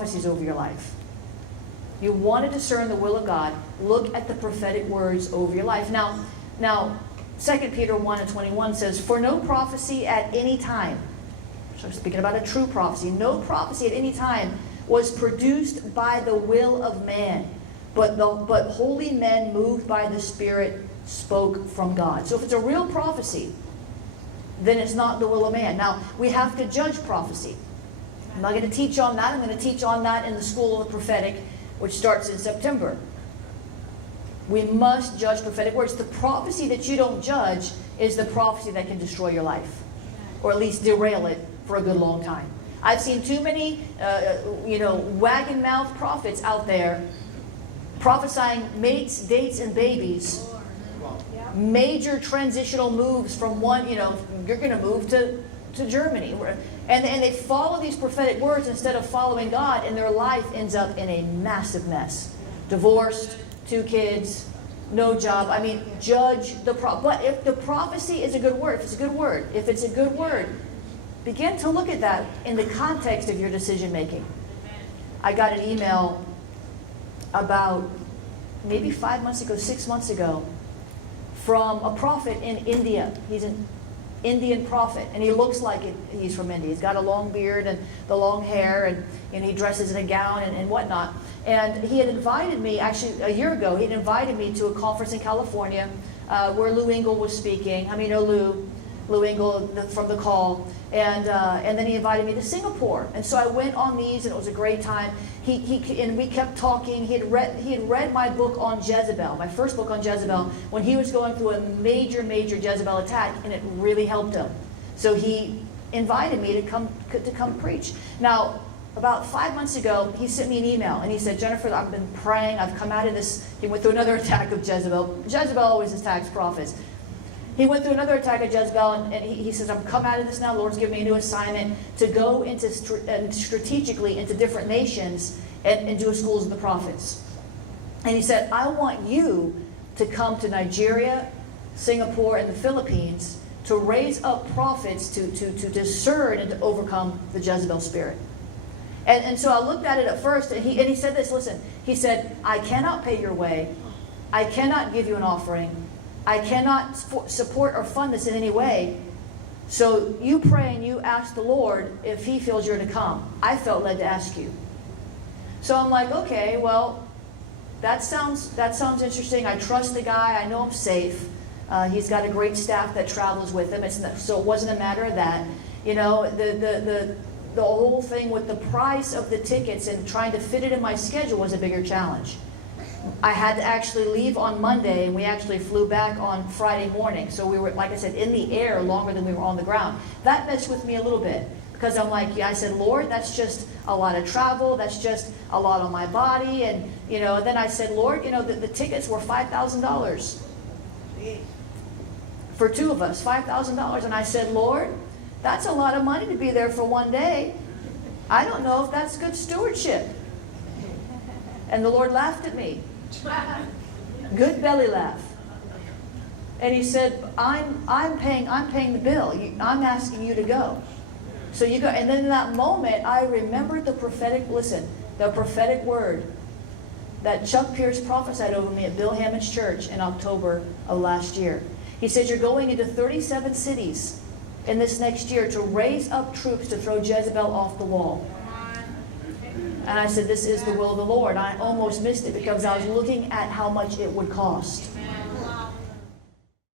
prophecies over your life. You want to discern the will of God, look at the prophetic words over your life. Now 2 Peter 1:21 says, "For no prophecy at any time," so speaking about a true prophecy, "no prophecy at any time was produced by the will of man, but holy men moved by the Spirit spoke from God." So if it's a real prophecy, then it's not the will of man. Now, we have to judge prophecy. I'm not going to teach on that. I'm going to teach on that in the School of the Prophetic, which starts in September. We must judge prophetic words. The prophecy that you don't judge is the prophecy that can destroy your life, or at least derail it for a good long time. I've seen too many, wagon mouth prophets out there prophesying mates, dates, and babies. Major transitional moves from one, you're going to move to Germany. And they follow these prophetic words instead of following God, and their life ends up in a massive mess. Divorced, 2 kids, no job. I mean, judge the but if the prophecy is a good word, if it's a good word, begin to look at that in the context of your decision making. I got an email about maybe 5 months ago, 6 months ago, from a prophet in India. He's an Indian prophet, and he looks like he's from India. He's got a long beard and the long hair, and he dresses in a gown and whatnot. And he had invited me, actually a year ago, he had invited me to a conference in California where Lou Engle was speaking. I mean, Lou Engle from The Call. And then he invited me to Singapore. And so I went on these, and it was a great time. And we kept talking. He had read my book on Jezebel, my first book on Jezebel, when he was going through a major Jezebel attack, and it really helped him. So he invited me to come preach. Now, about 5 months ago, he sent me an email, and he said, "Jennifer, I've been praying. I've come out of this." He went through another attack of Jezebel. Jezebel always attacks prophets. He went through another attack of Jezebel, and he says, "I've come out of this now. The Lord's given me a new assignment to go into strategically into different nations and do schools of the prophets." And he said, "I want you to come to Nigeria, Singapore, and the Philippines to raise up prophets to discern and to overcome the Jezebel spirit." And so I looked at it at first, and he said this, listen, he said, "I cannot pay your way. I cannot give you an offering. I cannot support or fund this in any way. So you pray and you ask the Lord if He feels you're to come." I felt led to ask you. So I'm like, okay, well, that sounds interesting. I trust the guy. I know I'm safe. He's got a great staff that travels with him. So it wasn't a matter of that. The whole thing with the price of the tickets and trying to fit it in my schedule was a bigger challenge. I had to actually leave on Monday, and we actually flew back on Friday morning. So we were, like I said, in the air longer than we were on the ground. That messed with me a little bit, because I'm like, I said, "Lord, that's just a lot of travel. That's just a lot on my body." And, then I said, "Lord, the tickets were $5,000 for 2 of us, $5,000. And I said, "Lord, that's a lot of money to be there for one day. I don't know if that's good stewardship." And the Lord laughed at me. Good belly laugh. And He said, I'm paying the bill. I'm asking you to go. So you go. And then in that moment, I remembered the prophetic word that Chuck Pierce prophesied over me at Bill Hammond's church in October of last year. He said, "You're going into 37 cities in this next year to raise up troops to throw Jezebel off the wall." And I said, "This is the will of the Lord." I almost missed it because I was looking at how much it would cost.